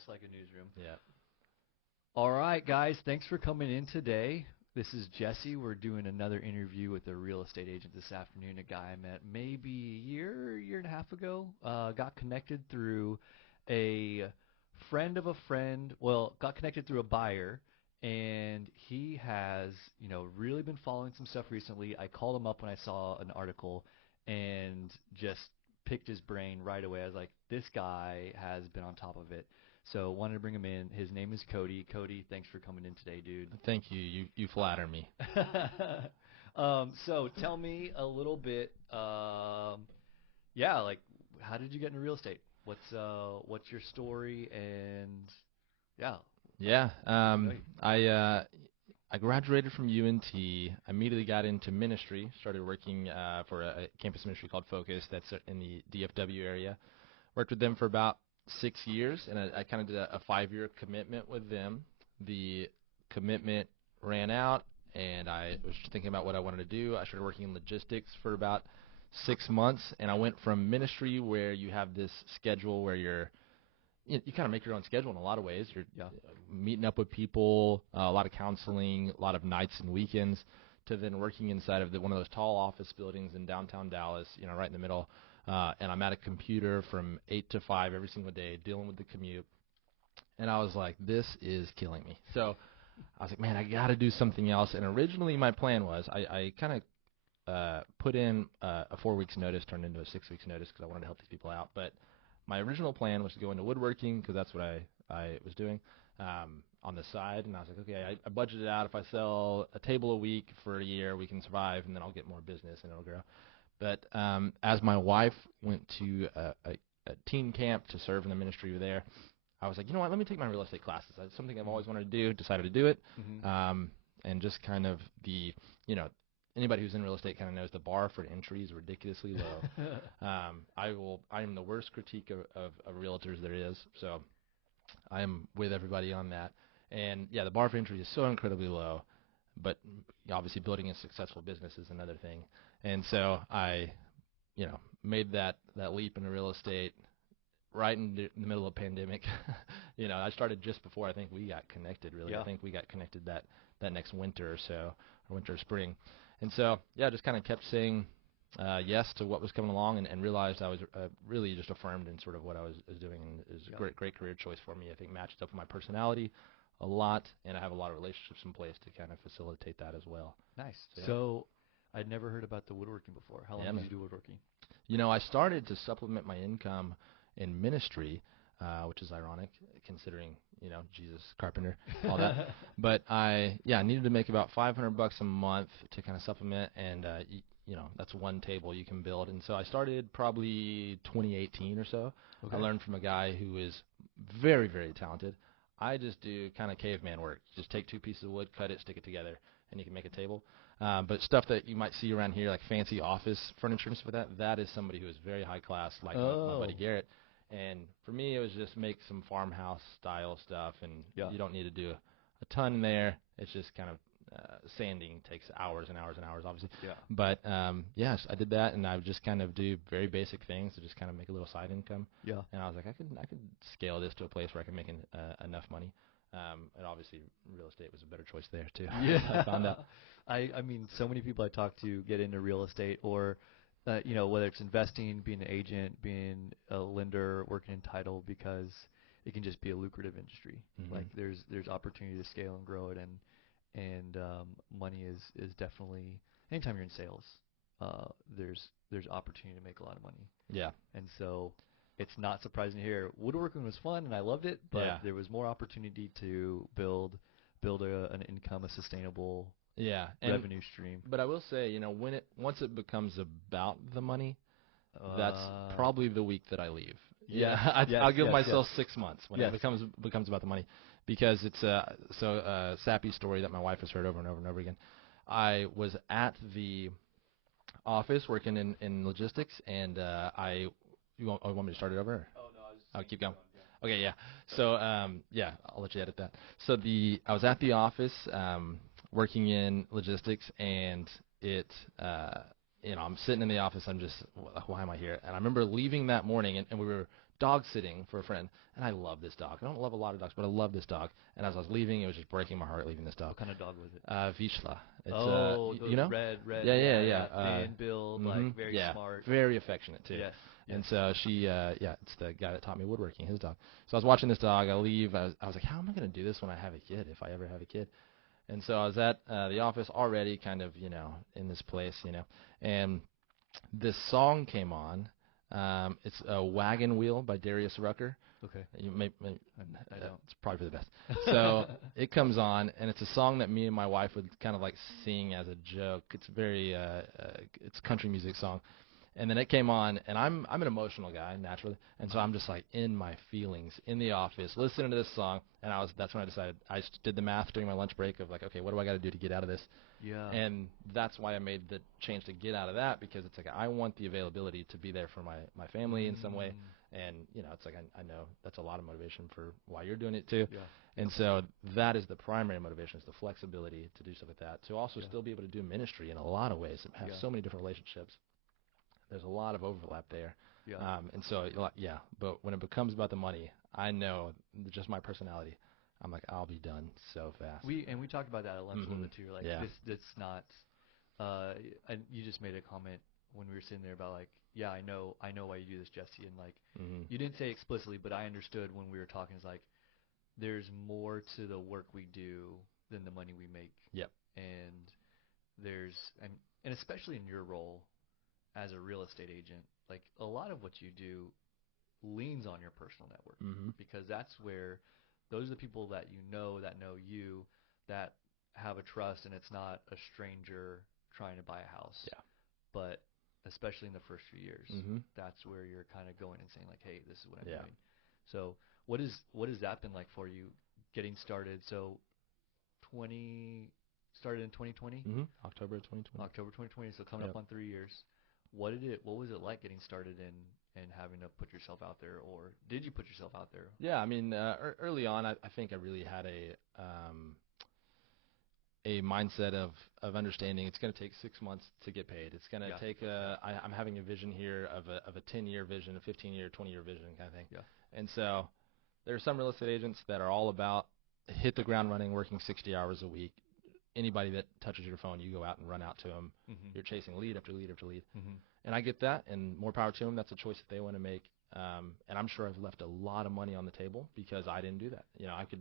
just like a newsroom. Yeah. All right, guys, thanks for coming in today. This is Jesse. We're doing another interview with a real estate agent this afternoon, a guy I met maybe a year and a half ago. Got connected through a friend of a friend. Well, got connected through a buyer, and he has, really been following some stuff recently. I called him up when I saw an article and just picked his brain right away. I was like, this guy has been on top of it. So wanted to bring him in. His name is Cody. Cody, thanks for coming in today, dude. Thank you. You flatter me. So tell me a little bit. Like how did you get into real estate? What's your story? And yeah. Yeah. I graduated from UNT. I immediately got into ministry. Started working for a campus ministry called Focus. That's in the DFW area. Worked with them for about 6 years, and I kind of did a 5-year commitment with them. The commitment ran out, and I was thinking about what I wanted to do. I started working in logistics for about 6 months, and I went from ministry where you have this schedule where you kind of make your own schedule in a lot of ways. You're meeting up with people, a lot of counseling, a lot of nights and weekends, to then working inside of one of those tall office buildings in downtown Dallas, right in the middle. And I'm at a computer from 8 to 5 every single day dealing with the commute. And I was like, this is killing me. So I was like, man, I got to do something else. And originally my plan was I kind of put in a 4 weeks notice turned into a 6 weeks notice because I wanted to help these people out. But my original plan was to go into woodworking because that's what I was doing on the side. And I was like, okay, I budgeted out if I sell a table a week for a year, we can survive, and then I'll get more business and it'll grow. But as my wife went to a teen camp to serve in the ministry there, I was like, you know what, let me take my real estate classes. That's something I've always wanted to do, decided to do it. Mm-hmm. And just kind of anybody who's in real estate kind of knows the bar for entry is ridiculously low. I am the worst critique of realtors there is, so I am with everybody on that. And yeah, the bar for entry is so incredibly low, but obviously building a successful business is another thing. And so I, made that leap into real estate right in the middle of a pandemic. I started just before I think we got connected, really. Yeah. I think we got connected that next winter or so, or winter or spring. And so, yeah, just kind of kept saying yes to what was coming along and realized I was really just affirmed in sort of what I was doing. And it was a great career choice for me. I think matched up with my personality a lot, and I have a lot of relationships in place to kind of facilitate that as well. Nice. So, So I'd never heard about the woodworking before. How long did man. you do woodworking? I started to supplement my income in ministry, which is ironic considering, Jesus, carpenter, all that. But I needed to make about $500 a month to kind of supplement, and that's one table you can build. And so I started probably 2018 or so. Okay. I learned from a guy who is very, very talented. I just do kind of caveman work. Just take 2 pieces of wood, cut it, stick it together, and you can make a table. But stuff that you might see around here, like fancy office furniture and stuff like that is somebody who is very high class, like my buddy Garrett. And for me, it was just make some farmhouse style stuff, and you don't need to do a ton in there. It's just kind of sanding takes hours and hours and hours, obviously. Yeah. But yes, I did that, and I would just kind of do very basic things to just kind of make a little side income. Yeah. And I was like, I could scale this to a place where I can make enough money. And obviously, real estate was a better choice there too. Yeah. I found out. I mean, so many people I talk to get into real estate, or whether it's investing, being an agent, being a lender, working in title, because it can just be a lucrative industry. Mm-hmm. Like there's opportunity to scale and grow it, and money is definitely, anytime you're in sales, there's opportunity to make a lot of money. Yeah. And so it's not surprising to hear woodworking was fun and I loved it, but there was more opportunity to build an income, a sustainable revenue stream. But I will say, once it becomes about the money, that's probably the week that I leave. I'll give myself 6 months when it becomes about the money, because it's a sappy story that my wife has heard over and over and over again. I was at the office working in logistics, and you want me to start it over? Oh no, I'll keep going. Okay, yeah. So I'll let you edit that. So I was at the office working in logistics, and I'm sitting in the office. I'm just, why am I here? And I remember leaving that morning, and we were dog sitting for a friend, and I love this dog. I don't love a lot of dogs, but I love this dog. And as I was leaving, it was just breaking my heart leaving this dog. What kind of dog was it? Vizsla. It's, Those you know? red, Yeah. thin build, like very smart. Very affectionate too. Yes. And so she, it's the guy that taught me woodworking, his dog. So I was watching this dog. I leave. I was like, how am I going to do this when I have a kid, if I ever have a kid? And so I was at the office already, kind of, in this place, and this song came on. It's a Wagon Wheel by Darius Rucker. Okay. I don't. It's probably for the best. So it comes on, and it's a song that me and my wife would kind of like sing as a joke. It's very, it's a country music song. And then it came on, and I'm an emotional guy naturally, and so I'm just like in my feelings in the office listening to this song, and that's when I decided I did the math during my lunch break of like, okay, what do I got to do to get out of this? Yeah. And that's why I made the change to get out of that, because it's like I want the availability to be there for my family in some way, and it's like I know that's a lot of motivation for why you're doing it too. Yeah. And so that is the primary motivation, is the flexibility to do stuff like that, to also still be able to do ministry in a lot of ways, have so many different relationships. There's a lot of overlap there. Yeah. And so, but when it becomes about the money, I know just my personality, I'm like, I'll be done so fast. We talked about that at lunch a little bit too. Like, this not, and you just made a comment when we were sitting there about like, I know why you do this, Jesse. And like, you didn't say explicitly, but I understood when we were talking, it's like, there's more to the work we do than the money we make. Yep. And and especially in your role as a real estate agent, like a lot of what you do leans on your personal network, because that's where those are the people that that know you, that have a trust, and it's not a stranger trying to buy a house. Yeah. But especially in the first few years, that's where you're kind of going and saying like, hey, this is what I'm doing. So what has that been like for you getting started? So started in 2020? October 2020. October 2020, so coming up on 3 years. What was it like getting started and having to put yourself out there, or did you put yourself out there? Yeah, I mean, early on, I think I really had a mindset of understanding it's going to take 6 months to get paid. It's going to take I'm having a vision here of a 10-year vision, a 15-year, 20-year vision kind of thing. Yeah. And so there are some real estate agents that are all about hit the ground running, working 60 hours a week. Anybody that touches your phone, you go out and run out to them. You're chasing lead after lead after lead. And I get that, and more power to them. That's a choice that they want to make. And I'm sure I've left a lot of money on the table because I didn't do that. I could,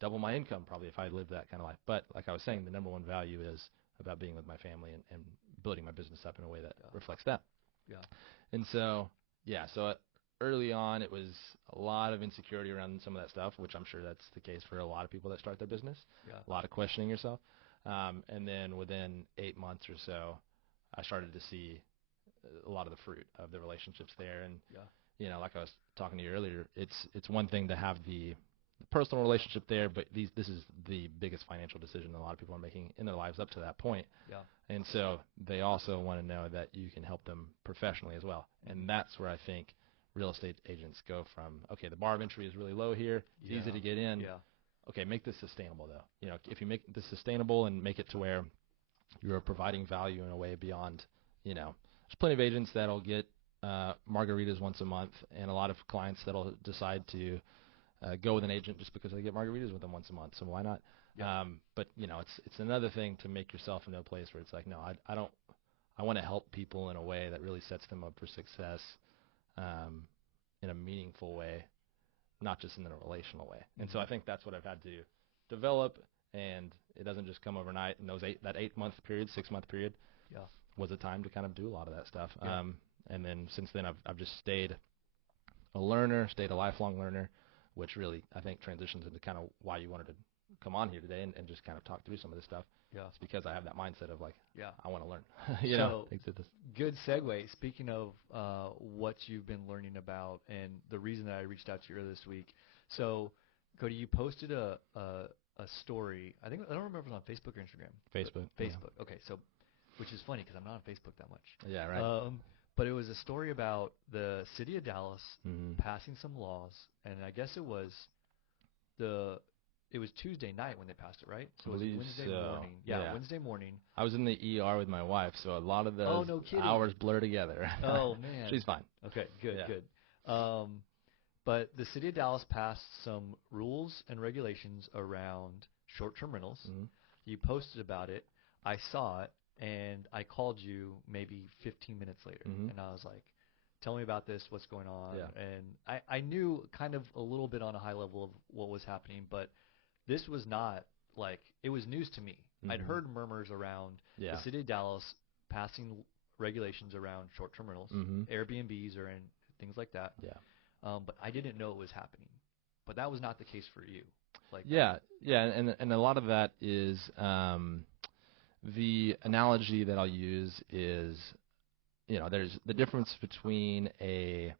double my income probably if I lived that kind of life. But like I was saying, the number one value is about being with my family and building my business up in a way that reflects that. Yeah. And so, so early on, it was a lot of insecurity around some of that stuff, which I'm sure that's the case for a lot of people that start their business. Yeah. A lot of questioning yourself. And then within 8 months or so, I started to see a lot of the fruit of the relationships there. And, like I was talking to you earlier, it's one thing to have the personal relationship there, but this is the biggest financial decision a lot of people are making in their lives up to that point. Yeah. And so they also want to know that you can help them professionally as well. And that's where I think real estate agents go from, okay, the bar of entry is really low here. It's easy to get in. Yeah. Okay, make this sustainable, though. If you make this sustainable and make it to where you're providing value in a way beyond, there's plenty of agents that'll get margaritas once a month, and a lot of clients that'll decide to go with an agent just because they get margaritas with them once a month. So why not? Yeah. But it's another thing to make yourself in a place where it's like, no, I want to help people in a way that really sets them up for success in a meaningful way, not just in a relational way. And so I think that's what I've had to develop, and it doesn't just come overnight. And that 8-month period, 6-month period, was a time to kind of do a lot of that stuff. Yeah. And then since then, I've just stayed a learner, stayed a lifelong learner, which really I think transitions into kind of why you wanted to come on here today and just kind of talk through some of this stuff. Yeah, it's because I have that mindset of like, I want to learn. Good segue. Speaking of what you've been learning about, and the reason that I reached out to you earlier this week. So, Cody, you posted a story. I don't remember if it was on Facebook or Instagram. Facebook. Facebook. Yeah. Okay, so which is funny because I'm not on Facebook that much. Yeah, right. But it was a story about the city of Dallas passing some laws, and I guess it was Tuesday night when they passed it, right? So it was Wednesday morning. Yeah, Wednesday morning. I was in the ER with my wife, so a lot of those hours blur together. Oh, man. She's fine. Okay, good. But the city of Dallas passed some rules and regulations around short-term rentals. Mm-hmm. You posted about it. I saw it, and I called you maybe 15 minutes later, Mm-hmm. and I was like, tell me about this, what's going on. Yeah. And I knew kind of a little bit on a high level of what was happening, but this was not like, it was news to me. I'd Mm-hmm. heard murmurs around Yeah. the city of Dallas passing regulations around short-term rentals, Mm-hmm. Airbnbs or in things like that. Yeah. But I didn't know it was happening. But that was not the case for you. Like Yeah, yeah, and a lot of that is the analogy that I'll use is, there's the difference between the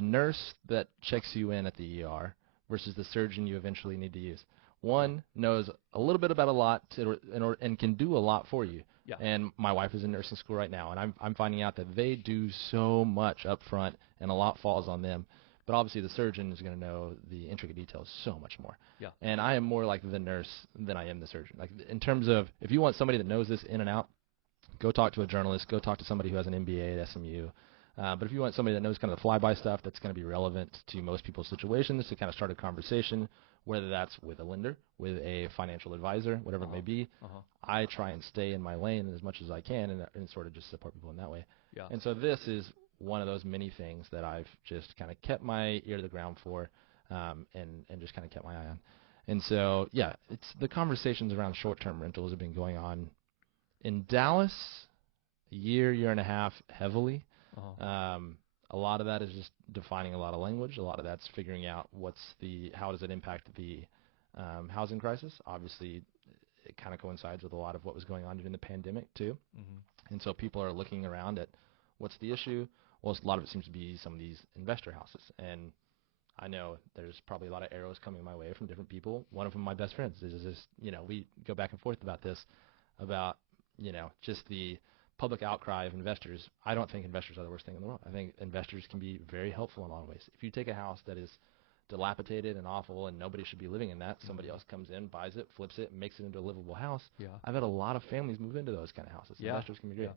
nurse that checks you in at the ER versus the surgeon you eventually need to use. One knows a little bit about a lot and can do a lot for you. Yeah. And my wife is in nursing school right now, and I'm finding out that they do so much up front, and a lot falls on them. But obviously, the surgeon is going to know the intricate details so much more. Yeah. And I am more like the nurse than I am the surgeon. Like, in terms of, if you want somebody that knows this in and out, go talk to a journalist. Go talk to somebody who has an MBA at SMU. But if you want somebody that knows kind of the fly-by stuff that's going to be relevant to most people's situations to kind of start a conversation, whether that's with a lender, with a financial advisor, whatever it may be, I try and stay in my lane as much as I can and sort of just support people in that way. Yeah. And so this is one of those many things that I've just kind of kept my ear to the ground for, and just kind of kept my eye on. And so, yeah, it's the conversations around short-term rentals have been going on in Dallas a year and a half heavily. A lot of that is just defining a lot of language. A lot of that's figuring out how does it impact the housing crisis. Obviously, it kind of coincides with a lot of what was going on during the pandemic too. Mm-hmm. And so people are looking around at what's the issue. Well, a lot of it seems to be some of these investor houses. And I know there's probably a lot of arrows coming my way from different people. One of them, my best friends, is just, we go back and forth about this, about, just the public outcry of investors. I don't think investors are the worst thing in the world. I think investors can be very helpful in a lot of ways. If you take a house that is dilapidated and awful and nobody should be living in that, somebody else comes in, buys it, flips it, and makes it into a livable house. Yeah. I've had a lot of families move into those kind of houses. Yeah. Investors can be great. Yeah.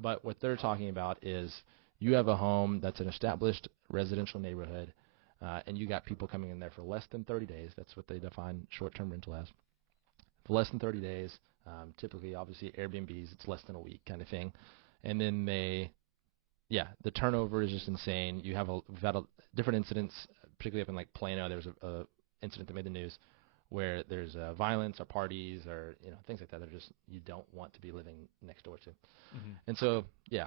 But what they're talking about is you have a home that's an established residential neighborhood, and you got people coming in there for less than 30 days. That's what they define short-term rental as. For less than 30 days, typically, obviously, Airbnbs, it's less than a week kind of thing. And then the turnover is just insane. We've had different incidents, particularly up in like Plano. There was a incident that made the news where there's violence or parties or things like that you don't want to be living next door to. Mm-hmm. And so, yeah,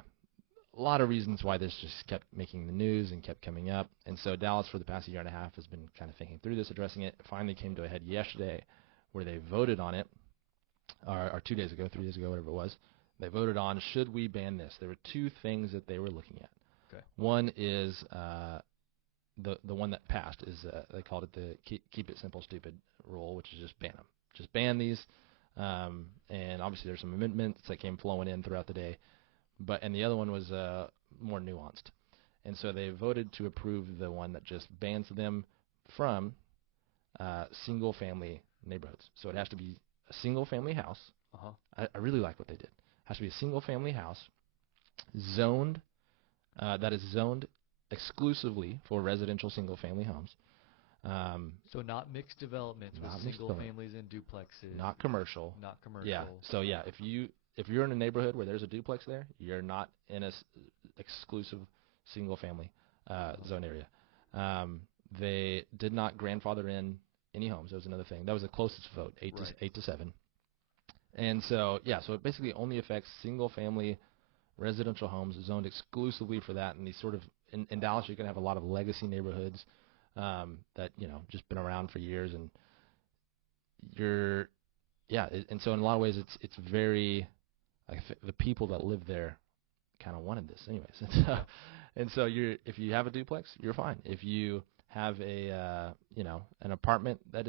a lot of reasons why this just kept making the news and kept coming up. And so Dallas for the past year and a half has been kind of thinking through this, addressing it. It finally came to a head yesterday where they voted on it, or 2 days ago, 3 days ago, whatever it was. They voted on, should we ban this? There were two things that they were looking at. Okay. One is the one that passed is they called it the keep it simple, stupid rule, which is just ban them. Just ban these. And obviously there's some amendments that came flowing in throughout the day. And the other one was more nuanced. And so they voted to approve the one that just bans them from single-family neighborhoods. So it has to be a single-family house. I really like what they did. It has to be a single-family house zoned, that is zoned exclusively for residential single-family homes. So not mixed developments with single families and duplexes. Not commercial. Not commercial. Yeah. So yeah, if you're in a neighborhood where there's a duplex there, you're not in a exclusive single-family zone area. They did not grandfather in any homes. That was another thing. That was the closest vote, 8 to 7. And so yeah, so it basically only affects single-family residential homes zoned exclusively for that. And these sort of in Dallas, you're gonna have a lot of legacy neighborhoods that just been around for years, and and so in a lot of ways it's very the people that live there kind of wanted this anyways. And so if you have a duplex, you're fine. If you have an apartment that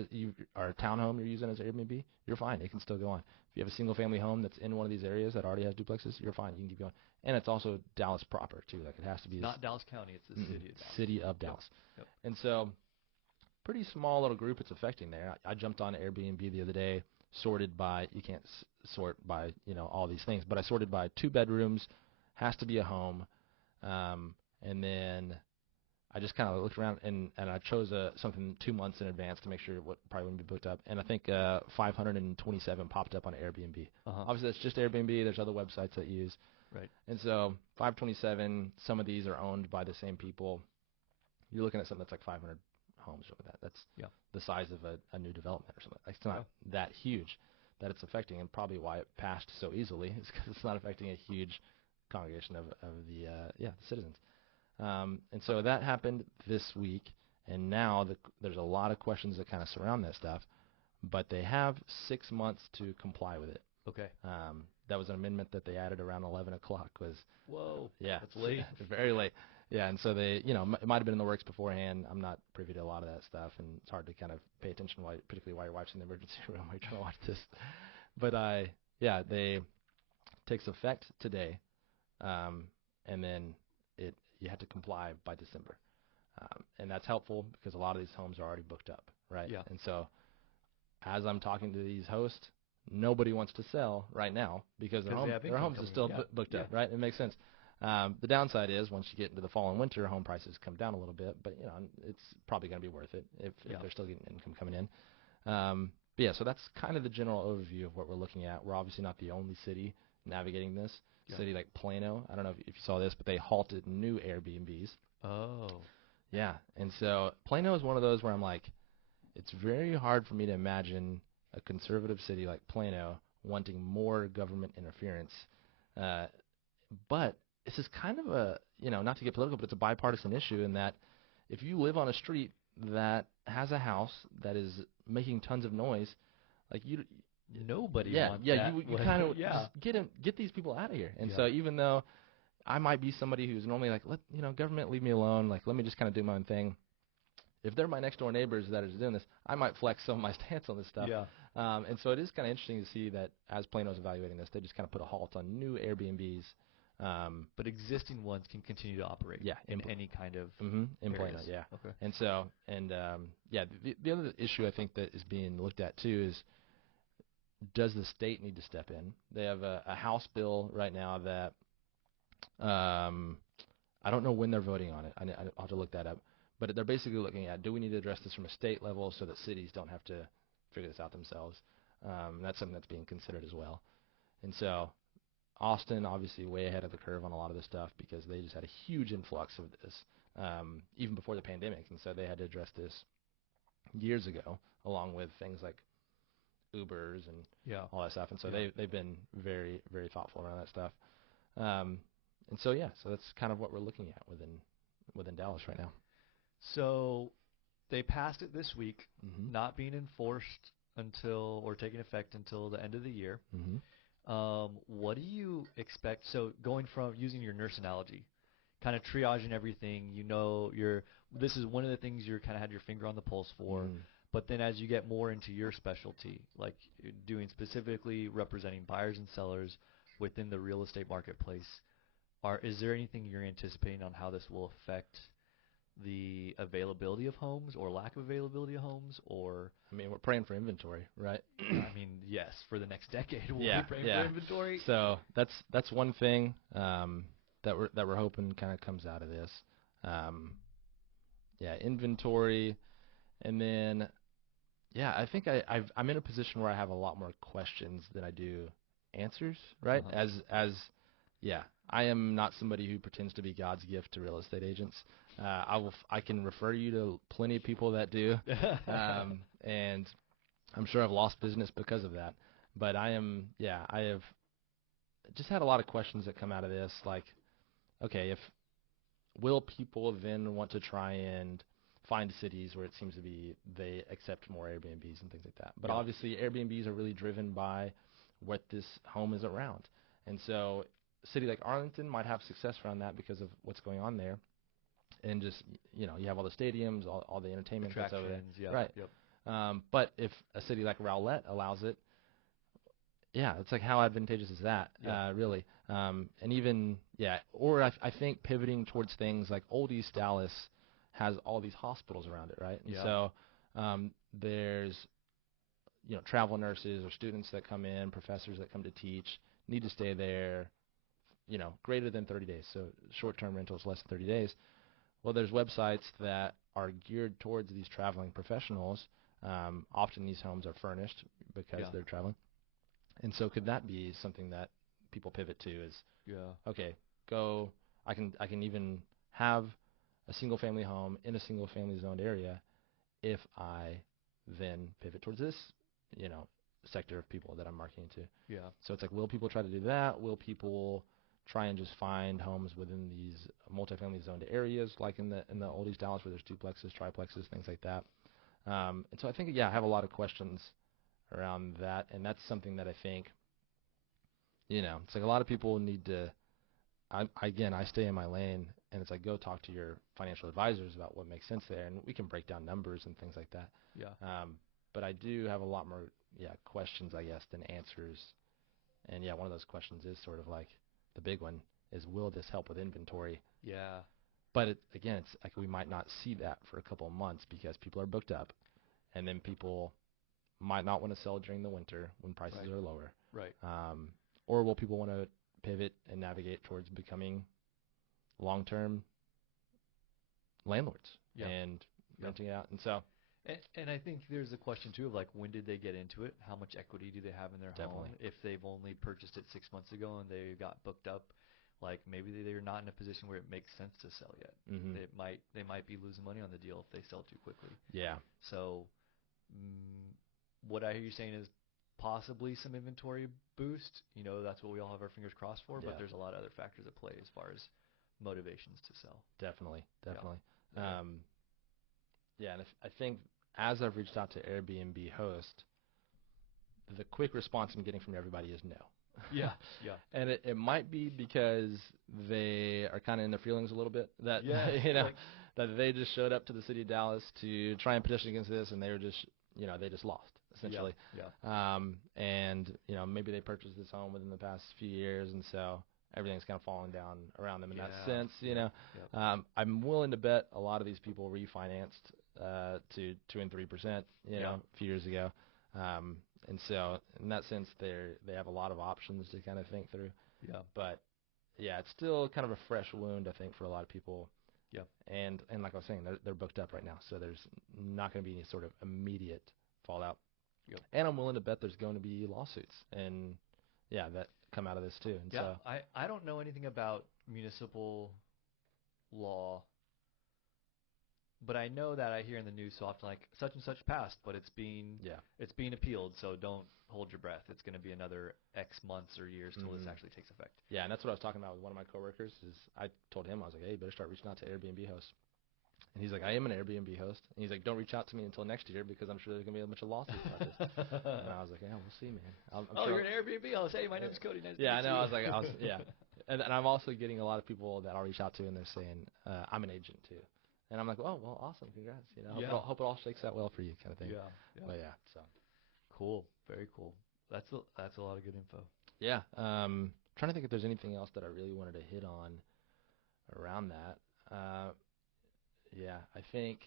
or a townhome you're using as Airbnb, you're fine. It can still go on. If you have a single family home that's in one of these areas that already has duplexes, you're fine. You can keep going. And it's also Dallas proper too. Like it has to be not Dallas County. It's the city of Dallas. City of Dallas. Yep. And so pretty small little group it's affecting there. I jumped on Airbnb the other day, sorted by, you can't sort by, all these things, but I sorted by 2 bedrooms, has to be a home, and then I just kind of looked around and I chose something 2 months in advance to make sure what probably wouldn't be booked up. And I think 527 popped up on Airbnb. Obviously, that's just Airbnb. There's other websites that use. Right. And so 527, some of these are owned by the same people. You're looking at something that's like 500 homes over that. That's the size of a new development or something. It's not that huge that it's affecting, and probably why it passed so easily is because it's not affecting a huge congregation of the citizens. And so that happened this week, and now there's a lot of questions that kind of surround that stuff, but they have 6 months to comply with it. Okay. That was an amendment that they added around 11 o'clock. Whoa. Yeah. That's late. Very late. Yeah, and so they, it might have been in the works beforehand. I'm not privy to a lot of that stuff, and it's hard to kind of pay attention, particularly while your wife's in the emergency room while you're trying to watch this. But they takes effect today, and then you have to comply by December, and that's helpful because a lot of these homes are already booked up, right? Yeah. And so, as I'm talking to these hosts, nobody wants to sell right now because their homes are still booked up, right? It makes sense. The downside is once you get into the fall and winter, home prices come down a little bit, but it's probably going to be worth it if they're still getting income coming in. But yeah, so that's kind of the general overview of what we're looking at. We're obviously not the only city navigating this. City like Plano, I don't know if you saw this, but they halted new Airbnbs. Oh. Yeah, and so Plano is one of those where I'm like, it's very hard for me to imagine a conservative city like Plano wanting more government interference. But this is kind of a, not to get political, but it's a bipartisan issue in that if you live on a street that has a house that is making tons of noise, like nobody wants that. You kind of just get these people out of here. And so even though I might be somebody who's normally like, government, leave me alone, like let me just kind of do my own thing. If they're my next door neighbors that are doing this, I might flex some of my stance on this stuff. Yeah. And so it is kind of interesting to see that as Plano's evaluating this, they just kind of put a halt on new Airbnbs. But existing ones can continue to operate. Yeah, in any kind of in Plano. Yeah. Okay. And so the other issue I think that is being looked at too is, does the state need to step in? They have a House bill right now that I don't know when they're voting on it. I'll have to look that up. But they're basically looking at, do we need to address this from a state level so that cities don't have to figure this out themselves? That's something that's being considered as well. And so Austin, obviously, way ahead of the curve on a lot of this stuff because they just had a huge influx of this even before the pandemic. And so they had to address this years ago, along with things like Ubers and all that stuff. And so they've been very, very thoughtful around that stuff. And so, so that's kind of what we're looking at within Dallas right now. So they passed it this week, not being enforced or taking effect until the end of the year. What do you expect? So going from using your nurse analogy, kind of triaging everything, this is one of the things you're kind of had your finger on the pulse for. But then as you get more into your specialty, like doing specifically representing buyers and sellers within the real estate marketplace, is there anything you're anticipating on how this will affect the availability of homes or lack of availability of homes? Or I mean, we're praying for inventory, right? I mean, yes, for the next decade we'll be praying for inventory. So that's one thing that we're hoping kind of comes out of this. Inventory, and then I think I'm in a position where I have a lot more questions than I do answers, right? I am not somebody who pretends to be God's gift to real estate agents. I can refer you to plenty of people that do, and I'm sure I've lost business because of that. But I have just had a lot of questions that come out of this, like, okay, will people then want to try and find cities where it seems to be they accept more Airbnbs and things like that. But obviously Airbnbs are really driven by what this home is around. And so a city like Arlington might have success around that because of what's going on there. And just, you have all the stadiums, all the entertainment that's over there. Right. Yep. But if a city like Rowlett allows it, it's like how advantageous is that, really? And even, or I think pivoting towards things like Old East Dallas has all these hospitals around it, right? And so there's, travel nurses or students that come in, professors that come to teach, need to stay there, greater than 30 days. So short-term rentals less than 30 days. Well, there's websites that are geared towards these traveling professionals. Often these homes are furnished because Yeah. they're traveling. And so could that be something that people pivot to is, Yeah. okay, I can even have a single family home in a single family zoned area if I then pivot towards this, you know, sector of people that I'm marketing to. Yeah. So it's like, will people try to do that? Will people try and just find homes within these multifamily zoned areas, like in the old East Dallas where there's duplexes, triplexes, things like that? And so I think, yeah, I have a lot of questions around that, and that's something that I think, it's like a lot of people need to. I stay in my lane, and it's like go talk to your financial advisors about what makes sense there, and we can break down numbers and things like that. Yeah. But I do have a lot more, questions, I guess, than answers. And yeah, one of those questions is sort of like the big one is, will this help with inventory? Yeah. But again, it's like we might not see that for a couple of months because people are booked up, and then people might not want to sell during the winter when prices Right. are lower. Right. Or will people want to pivot and navigate towards becoming long-term landlords Yeah. and Yeah. renting it out? And so And I think there's a question too of like, when did they get into it? How much equity do they have in their Definitely. home? If they've only purchased it 6 months ago and they got booked up, like maybe they're not in a position where it makes sense to sell yet. mm-hmm. They might be losing money on the deal if they sell too quickly. Yeah. So, what I hear you saying is possibly some inventory boost. That's what we all have our fingers crossed for. Yeah. But there's a lot of other factors at play as far as motivations to sell. Definitely. Yeah. Yeah, and I think as I've reached out to Airbnb host, the quick response I'm getting from everybody is no. Yeah. Yeah. And it might be because they are kind of in their feelings a little bit that Yeah. Like, that they just showed up to the city of Dallas to try and petition against this, and they were just they just lost essentially. Yeah. And maybe they purchased this home within the past few years, and so everything's kind of falling down around them in that sense. Yep. I'm willing to bet a lot of these people refinanced to 2 and 3%, Yeah. a few years ago. And so in that sense, they have a lot of options to kind of think through. Yeah. But yeah, it's still kind of a fresh wound, I think, for a lot of people. Yeah. And like I was saying, they're booked up right now, so there's not going to be any sort of immediate fallout. Yep. And I'm willing to bet there's going to be lawsuits and that come out of this too. And Yeah. so I don't know anything about municipal law, but I know that I hear in the news so often like such and such passed, but it's being appealed, so don't hold your breath. It's going to be another X months or years till this actually takes effect. Yeah, and that's what I was talking about with one of my coworkers. Is I told him, I was like, hey, you better start reaching out to Airbnb hosts. And he's like, I am an Airbnb host. And he's like, don't reach out to me until next year because I'm sure there's going to be a bunch of lawsuits about this. And I was like, yeah, we'll see, man. I'm sure. You're an Airbnb host. Hey, my name's Cody. Nice to meet I know. you. I was yeah. And I'm also getting a lot of people that I'll reach out to, and they're saying, I'm an agent too. And I'm like, oh, well, awesome. Congrats. Hope it all shakes out well for you kind of thing. Yeah. But yeah, so. Cool. Very cool. That's a lot of good info. Yeah. Trying to think if there's anything else that I really wanted to hit on around that. Yeah, I think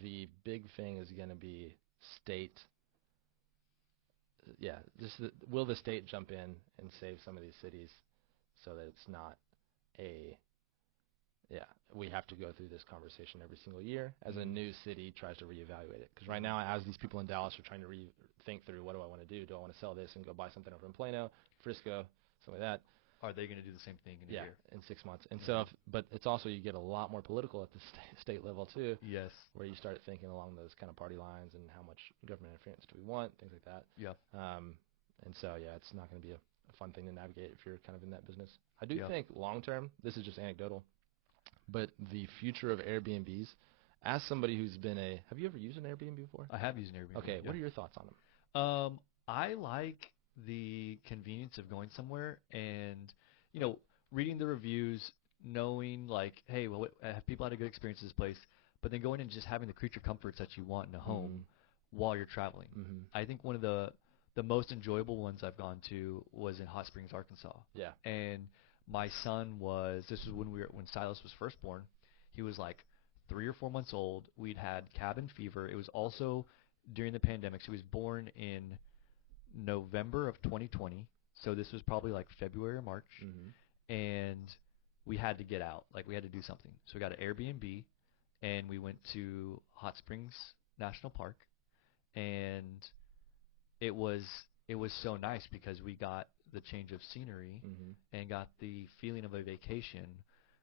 the big thing is going to be state. Yeah, will the state jump in and save some of these cities so that it's not we have to go through this conversation every single year as a new city tries to reevaluate it. Because right now, as these people in Dallas are trying to think through, what do I want to do? Do I want to sell this and go buy something over in Plano, Frisco, something like that? Are they going to do the same thing in a year? In 6 months. And so, but it's also you get a lot more political at the state level too. Yes. Where you start thinking along those kind of party lines and how much government interference do we want, things like that. Yeah. And so, it's not going to be a fun thing to navigate if you're kind of in that business. I do think long term, this is just anecdotal, but the future of Airbnbs, as somebody who's been have you ever used an Airbnb before? I have used an Airbnb. Okay, what are your thoughts on them? I like the convenience of going somewhere and, reading the reviews, knowing like, hey, well, have people had a good experience at this place, but then going and just having the creature comforts that you want in a home while you're traveling. I think one of the most enjoyable ones I've gone to was in Hot Springs, Arkansas. Yeah. And my son this was when Silas was first born. He was like 3 or 4 months old. We'd had cabin fever. It was also during the pandemic. So he was born in November of 2020. So this was probably like February or March. And we had to get out. Like we had to do something. So we got an Airbnb, and we went to Hot Springs National Park, and it was it was so nice because we got the change of scenery Mm-hmm. and got the feeling of a vacation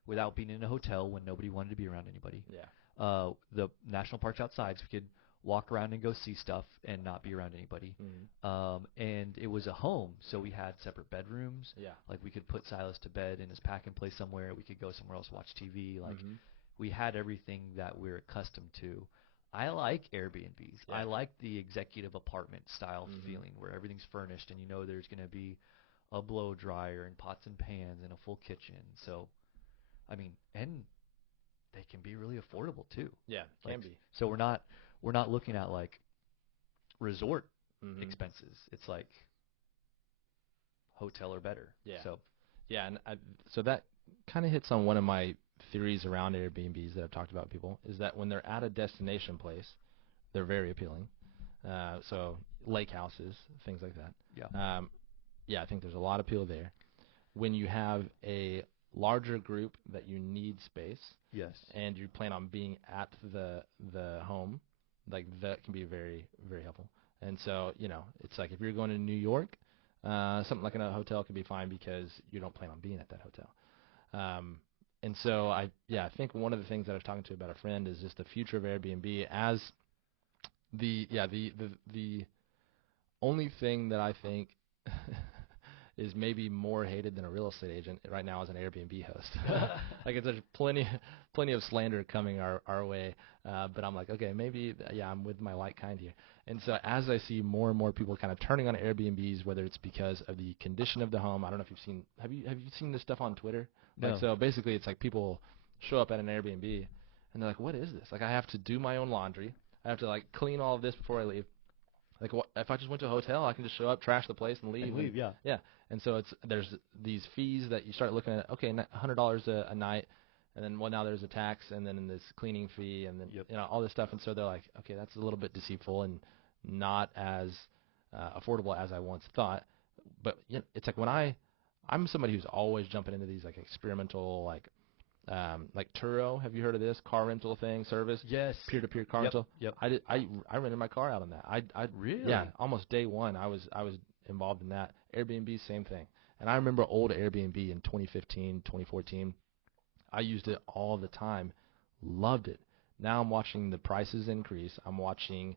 without being in a hotel when nobody wanted to be around anybody. Yeah. The national parks outside, so we could walk around and go see stuff and not be around anybody. Mm-hmm. And it was a home, so we had separate bedrooms. Yeah. Like we could put Silas to bed in his pack and play somewhere. We could go somewhere else, watch TV. Like Mm-hmm. we had everything that we're accustomed to. I like Airbnbs. Yeah. I like the executive apartment style Mm-hmm. feeling where everything's furnished and you know there's going to be a blow dryer and pots and pans and a full kitchen. So, I mean, and they can be really affordable too. Yeah, can Like, be. so we're not looking at like resort Mm-hmm. expenses. It's like hotel or better. Yeah. So Yeah, and so that kind of hits on one of my theories around Airbnbs that I've talked about with people, is that when they're at a destination place, they're very appealing. So lake houses, things like that. yeah, Yeah, I think there's a lot of appeal there. When you have a larger group that you need space yes, and you plan on being at the home, like that can be very, very helpful. And so, it's like if you're going to New York, something like in a hotel could be fine because you don't plan on being at that hotel. And so I think one of the things that I was talking to about a friend is just the future of Airbnb as the only thing that I think is maybe more hated than a real estate agent right now is an Airbnb host. Like there's plenty of slander coming our way, but I'm like, okay, maybe I'm with my like kind here. And so as I see more and more people kind of turning on Airbnbs, whether it's because of the condition of the home, I don't know if you've seen have you seen this stuff on Twitter? No. Like, so basically it's like people show up at an Airbnb and they're like, what is this? Like I have to do my own laundry. I have to like clean all of this before I leave. Like if I just went to a hotel, I can just show up, trash the place, and leave. and leave. Yeah. Yeah. And so there's these fees that you start looking at. Okay, $100 a night, and then now there's a tax, and then this cleaning fee, and then Yep. all this stuff. And so they're like, okay, that's a little bit deceitful and not as affordable as I once thought. But it's like when I'm somebody who's always jumping into these like experimental like Turo. Have you heard of this car rental thing service? Yes. Peer-to-peer car Yep. rental. Yep. I rented my car out on that. I Really? Yeah, almost day one I was involved in that. Airbnb, same thing. And I remember old Airbnb in 2015, 2014. I used it all the time. Loved it. Now I'm watching the prices increase. I'm watching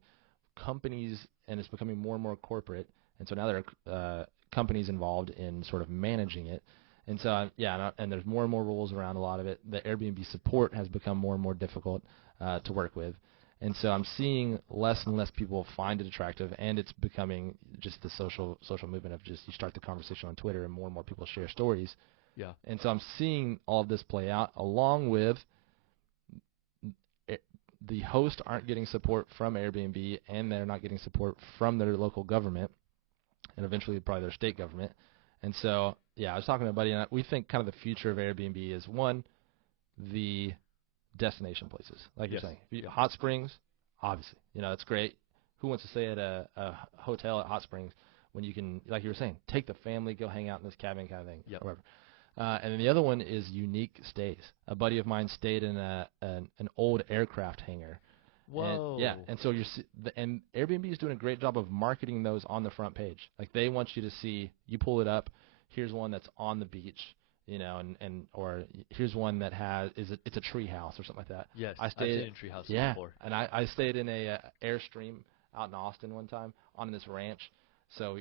companies, and it's becoming more and more corporate. And so now there are companies involved in sort of managing it. And so, and there's more and more rules around a lot of it. The Airbnb support has become more and more difficult to work with. And so I'm seeing less and less people find it attractive, and it's becoming just the social movement of just you start the conversation on Twitter, and more people share stories. Yeah. And so I'm seeing all of this play out, along with the hosts aren't getting support from Airbnb, and they're not getting support from their local government, and eventually probably their state government. And so, I was talking to a buddy, and we think kind of the future of Airbnb is, one, the destination places. Like Yes. you're saying. Hot Springs, obviously. It's great. Who wants to stay at a hotel at Hot Springs when you can, like you were saying, take the family, go hang out in this cabin kind of thing, Yep. or whatever. And then the other one is unique stays. A buddy of mine stayed in an old aircraft hangar. Whoa. And so and Airbnb is doing a great job of marketing those on the front page. Like they want you to see, you pull it up, here's one that's on the beach, or here's one that it's a tree house or something like that. Yes. I stayed in treehouses before. and I stayed in a Airstream out in Austin one time on this ranch. So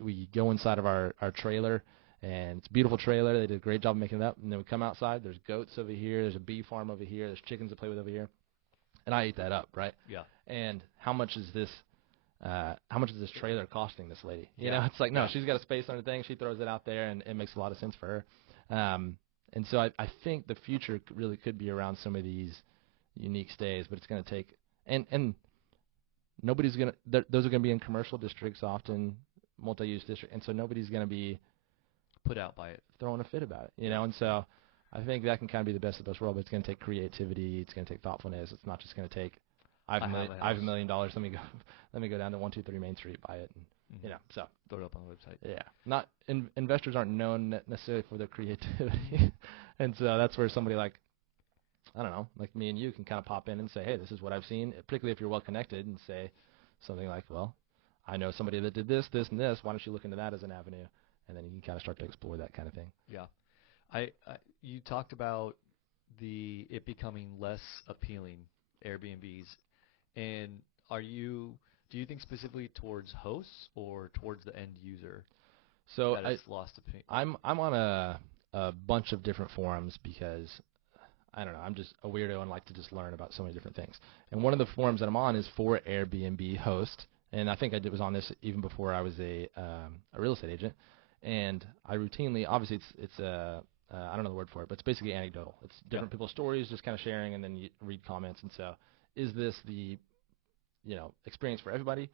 we go inside of our trailer, and it's a beautiful trailer. They did a great job of making it up. And then we come outside. There's goats over here. There's a bee farm over here. There's chickens to play with over here. And I ate that up, right? Yeah. And how much is this trailer costing this lady? It's like, no, Yeah. she's got a space on her thing. She throws it out there, and it makes a lot of sense for her. And so I think the future really could be around some of these unique stays, but it's going to take and nobody's going to those are going to be in commercial districts, often multi-use district, and so nobody's going to be Put out by it. throwing a fit about it, And so I think that can kind of be the best of both worlds, but it's going to take creativity. It's going to take thoughtfulness. It's not just going to take I have I a have million, a I have house. $1 million. Let me go down to 123 Main Street, buy it, and Mhm. so Throw it up on the website. yeah. Not investors aren't known necessarily for their creativity, and so that's where somebody like, I don't know, like me and you can kind of pop in and say, hey, this is what I've seen, particularly if you're well connected, and say something like, well, I know somebody that did this, this, and this. Why don't you look into that as an avenue? And then you can kind of start to explore that kind of thing. Yeah. I you talked about it becoming less appealing, Airbnbs, and do you think specifically towards hosts or towards the end user So that it's lost appeal? I'm on a bunch of different forums because I don't know, I'm just a weirdo and like to just learn about so many different things. And one of the forums that I'm on is for Airbnb host, and I think was on this even before I was a real estate agent. And I routinely, obviously, it's I don't know the word for it, but it's basically anecdotal. It's different people's stories, just kind of sharing, and then you read comments. And so, is this the experience for everybody?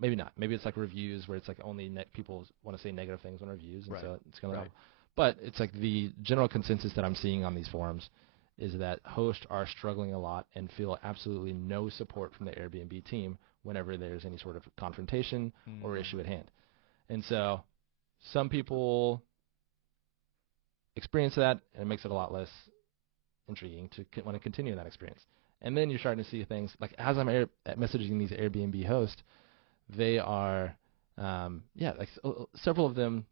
Maybe not. Maybe it's like reviews where it's like only people want to say negative things on reviews, and Right. so it's going to. Right. But it's like the general consensus that I'm seeing on these forums is that hosts are struggling a lot and feel absolutely no support from the Airbnb team whenever there's any sort of confrontation or issue at hand. And so some people experience that, and it makes it a lot less intriguing to want to continue that experience. And then you're starting to see things like as I'm messaging these Airbnb hosts, they are, several of them,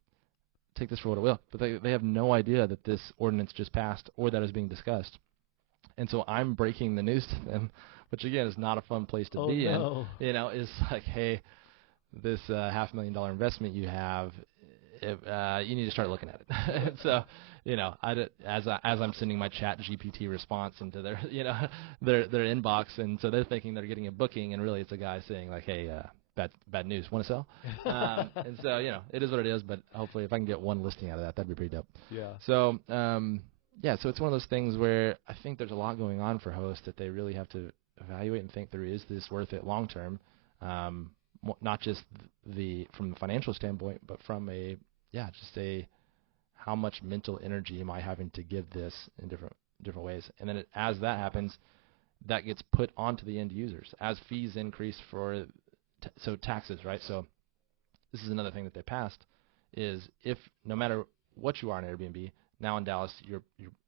take this for what it will, but they have no idea that this ordinance just passed or that is being discussed. And so I'm breaking the news to them, which again is not a fun place to be in. Is like, hey, this $500,000 investment you have, you need to start looking at it. So, as I'm sending my Chat GPT response into their, their inbox, and so they're thinking they're getting a booking, and really it's a guy saying like, hey, bad news, want to sell? And so, it is what it is. But hopefully, if I can get one listing out of that, that'd be pretty dope. Yeah. So, so it's one of those things where I think there's a lot going on for hosts that they really have to evaluate and think through. Is this worth it long term? Not just from the financial standpoint, but from how much mental energy am I having to give this in different ways? And then as that happens, that gets put onto the end users as fees increase for taxes, right? So this is another thing that they passed is if no matter what you are on Airbnb, now in Dallas you're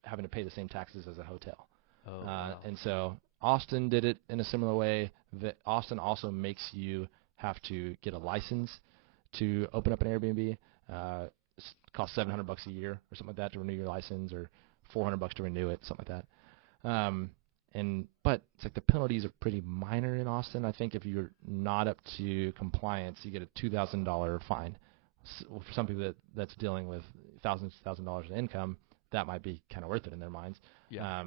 having to pay the same taxes as a hotel. Oh, wow. And so Austin did it in a similar way. That Austin also makes you have to get a license to open up an Airbnb. It costs $700 a year or something like that to renew your license, or $400 to renew it, something like that. But it's like the penalties are pretty minor in Austin. I think if you're not up to compliance, you get a $2,000 fine. So for some people that's dealing with $1,000 in income, that might be kind of worth it in their minds. Yeah.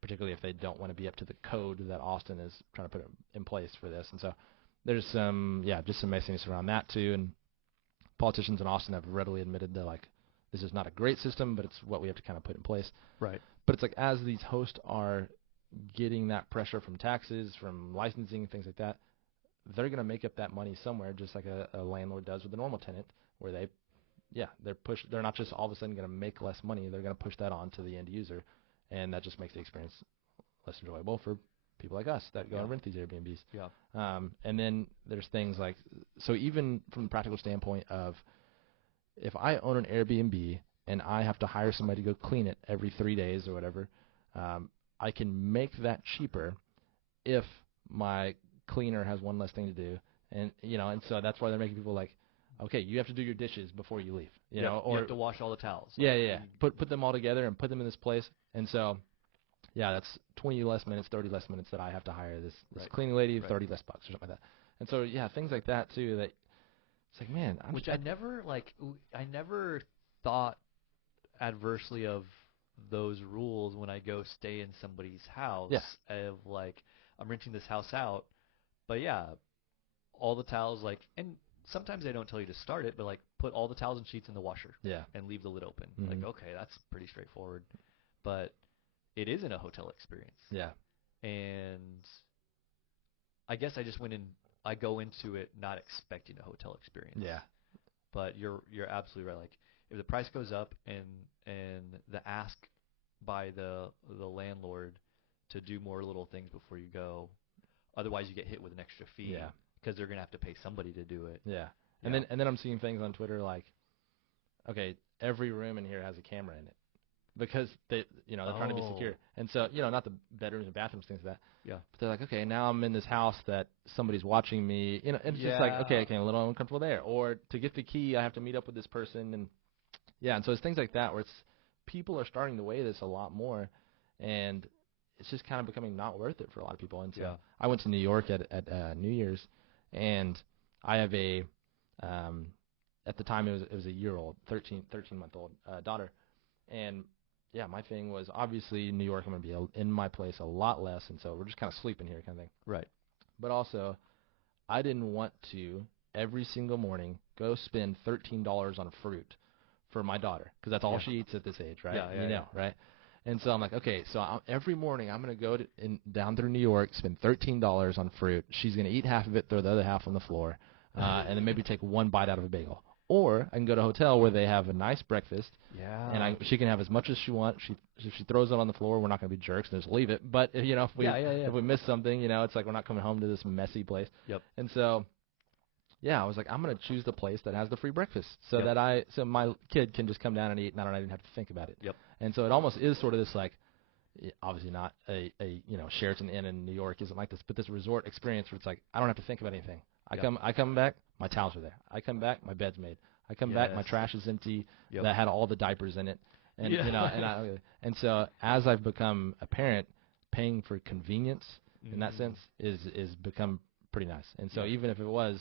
Particularly if they don't want to be up to the code that Austin is trying to put in place for this. And so there's just some messiness around that too. And politicians in Austin have readily admitted that like this is not a great system, but it's what we have to kind of put in place. Right. But it's like as these hosts are getting that pressure from taxes, from licensing, things like that, they're going to make up that money somewhere, just like a landlord does with a normal tenant, where they're not just all of a sudden going to make less money, they're going to push that on to the end user, and that just makes the experience less enjoyable for people like us that go and rent these Airbnbs. Yeah. And then there's things like, so even from the practical standpoint of, if I own an Airbnb and I have to hire somebody to go clean it every 3 days or whatever, I can make that cheaper if my cleaner has one less thing to do. And so that's why they're making people like, okay, you have to do your dishes before you leave. Or you have to wash all the towels. Yeah. Put them all together and put them in this place. And so, that's 20 less minutes, 30 less minutes that I have to hire this cleaning lady, 30 less bucks or something like that. And so, things like that too. That it's like, man, I never thought adversely of those rules when I go stay in somebody's house. Yeah. Of like, I'm renting this house out, but all the towels, like, and sometimes they don't tell you to start it, but like put all the towels and sheets in the washer. Yeah. And leave the lid open. Mm-hmm. Like, okay, that's pretty straightforward. But it isn't a hotel experience. Yeah. And I guess I go into it not expecting a hotel experience. Yeah. But you're absolutely right. Like, if the price goes up and the ask by the landlord to do more little things before you go Otherwise, you get hit with an extra fee. Yeah. Because they're gonna have to pay somebody to do it. Yeah. And then I'm seeing things on Twitter like, okay, every room in here has a camera in it because they're trying to be secure. And so, not the bedrooms and bathrooms, things like that. Yeah. But they're like, okay, now I'm in this house that somebody's watching me. And it's just like, okay, a little uncomfortable there. Or to get the key, I have to meet up with this person. And and so it's things like that where people are starting to weigh this a lot more, and it's just kind of becoming not worth it for a lot of people. And so I went to New York at New Year's, and I have at the time it was a year-old, 13-month-old daughter, and my thing was obviously New York I'm going to be in my place a lot less, and so we're just kind of sleeping here kind of thing. Right. But also, I didn't want to every single morning go spend $13 on fruit for my daughter because that's all she eats at this age, right? Right? And so I'm like, okay, so every morning I'm going to go down through New York, spend $13 on fruit. She's going to eat half of it, throw the other half on the floor, and then maybe take one bite out of a bagel. Or I can go to a hotel where they have a nice breakfast, and she can have as much as she wants. If she throws it on the floor, we're not going to be jerks and just leave it. But if we miss something, it's like we're not coming home to this messy place. Yep. And so, I was like, I'm going to choose the place that has the free breakfast so that so my kid can just come down and eat, and I don't even have to think about it. Yep. And so it almost is sort of this like, obviously not a Sheraton Inn in New York isn't like this, but this resort experience where it's like I don't have to think about anything. I come back, my towels are there. I come back, my bed's made. I come back, my trash is empty. That had all the diapers in it, and and so as I've become a parent, paying for convenience in that sense is become pretty nice. And so even if it was,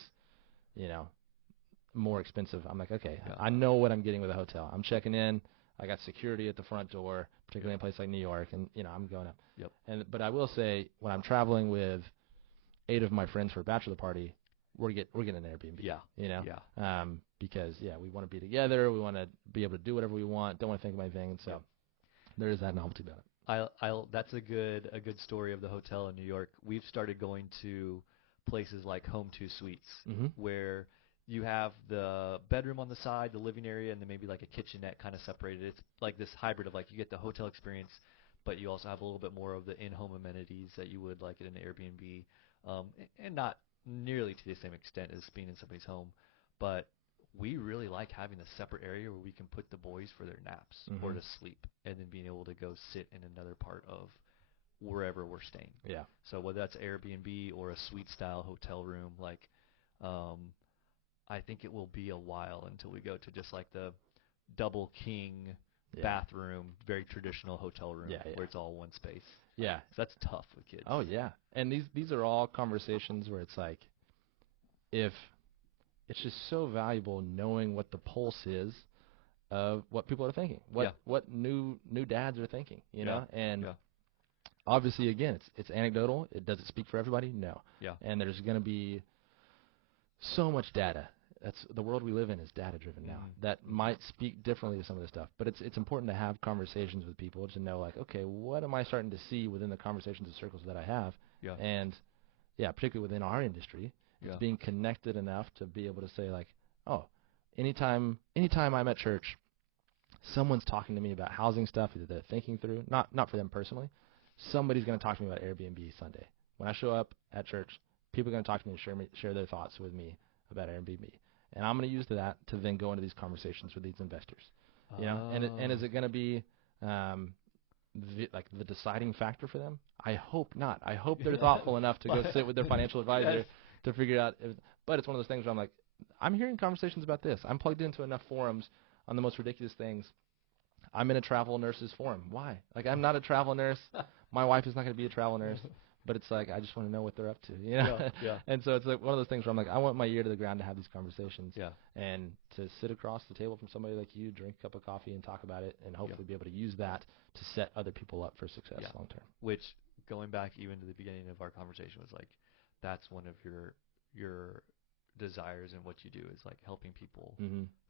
more expensive, I'm like, okay, I know what I'm getting with a hotel. I'm checking in. I got security at the front door, particularly in a place like New York, and I'm going up. Yep. But I will say, when I'm traveling with 8 of my friends for a bachelor party, we're getting an Airbnb. Because we want to be together, we want to be able to do whatever we want, don't want to think of anything, and so there is that novelty about it. That's a good story of the hotel in New York. We've started going to places like Home 2 Suites, where you have the bedroom on the side, the living area, and then maybe like a kitchenette kind of separated. It's like this hybrid of like you get the hotel experience, but you also have a little bit more of the in-home amenities that you would like at an Airbnb, and not nearly to the same extent as being in somebody's home. But we really like having a separate area where we can put the boys for their naps or to sleep, and then being able to go sit in another part of wherever we're staying. Yeah. So whether that's Airbnb or a suite-style hotel room, like I think it will be a while until we go to just like the double king bathroom, very traditional hotel room where it's all one space. Yeah. So that's tough with kids. Oh, yeah. And these are all conversations where it's like, if it's just so valuable knowing what the pulse is of what people are thinking, what new dads are thinking, and obviously, again, it's anecdotal. Does it speak for everybody? No. Yeah. And there's going to be so much data. That's the world we live in is data driven now. That might speak differently to some of this stuff, but it's important to have conversations with people to know, like, okay, what am I starting to see within the conversations and circles that I have? Yeah. And particularly within our industry, it's being connected enough to be able to say, like, oh, anytime I'm at church, someone's talking to me about housing stuff that they're thinking through, not for them personally. Somebody's going to talk to me about Airbnb Sunday. When I show up at church, people are going to talk to me and share their thoughts with me about Airbnb. And I'm going to use that to then go into these conversations with these investors. And is it going to be the deciding factor for them? I hope not. I hope they're thoughtful enough to go sit with their financial advisor to figure out. But it's one of those things where I'm like, I'm hearing conversations about this. I'm plugged into enough forums on the most ridiculous things. I'm in a travel nurses forum. Why? Like, I'm not a travel nurse. My wife is not going to be a travel nurse. But it's like, I just want to know what they're up to, And so it's like one of those things where I'm like, I want my ear to the ground to have these conversations. Yeah. And to sit across the table from somebody like you, drink a cup of coffee and talk about it, and hopefully be able to use that to set other people up for success long term. Which, going back even to the beginning of our conversation, was like, that's one of your desires and what you do is like helping people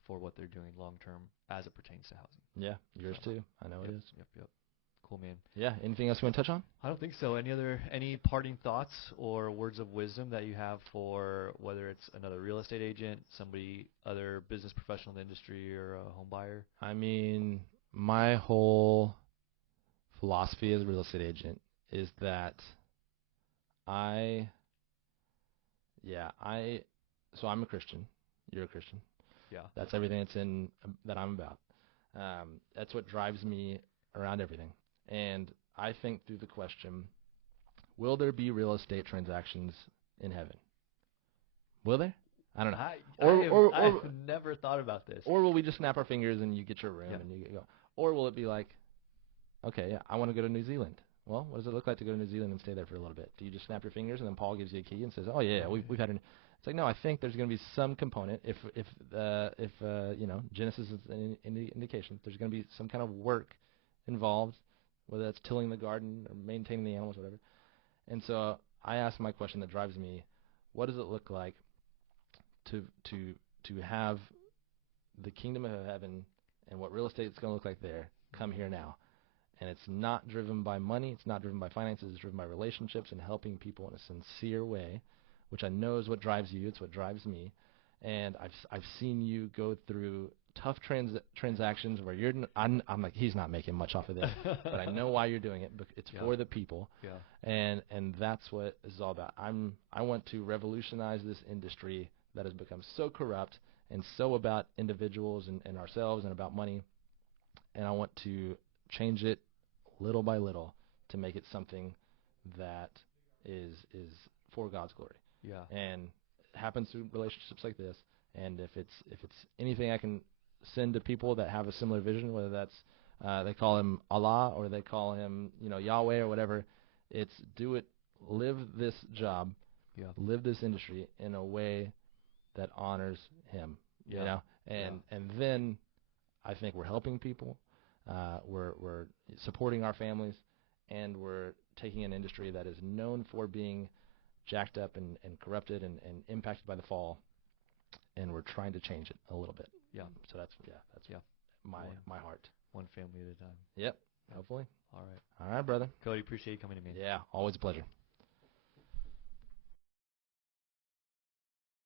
for what they're doing long term as it pertains to housing. Yeah, yours too. I know it is. Yep. Cool, man. Yeah. Anything else you want to touch on? I don't think so. Any parting thoughts or words of wisdom that you have for whether it's another real estate agent, other business professional in the industry, or a home buyer? I mean, my whole philosophy as a real estate agent is that I so I'm a Christian. You're a Christian. Yeah. That's everything that's in that I'm about. That's what drives me around everything. And I think through the question, will there be real estate transactions in heaven? Will there? I don't know. I've never thought about this. Or will we just snap our fingers and you get your room and you go? Or will it be like, okay, yeah, I want to go to New Zealand. Well, what does it look like to go to New Zealand and stay there for a little bit? Do you just snap your fingers and then Paul gives you a key and says, oh yeah, we've had an. It's like, no, I think there's going to be some component. If Genesis is an indication, there's going to be some kind of work involved, whether that's tilling the garden or maintaining the animals, whatever. And so I ask my question that drives me: what does it look like to have the kingdom of heaven and what real estate is going to look like there come here now? And it's not driven by money, it's not driven by finances, it's driven by relationships and helping people in a sincere way, which I know is what drives you, it's what drives me. And I've seen you go through tough transactions where I'm like, he's not making much off of this, but I know why you're doing it. It's for the people. Yeah. And that's what this is all about. I want to revolutionize this industry that has become so corrupt and so about individuals and ourselves and about money. And I want to change it little by little to make it something that is for God's glory. Yeah. And it happens through relationships like this. And if it's anything I can send to people that have a similar vision, whether that's they call him Allah or they call him Yahweh or whatever, it's live this job, live this industry in a way that honors him. And then I think we're helping people. We're supporting our families, and we're taking an industry that is known for being jacked up and corrupted and impacted by the fall, and we're trying to change it a little bit. Yeah. So that's my heart. One family at a time. Yep. Hopefully. All right. All right, brother. Cody, appreciate you coming to me. Yeah, always a pleasure.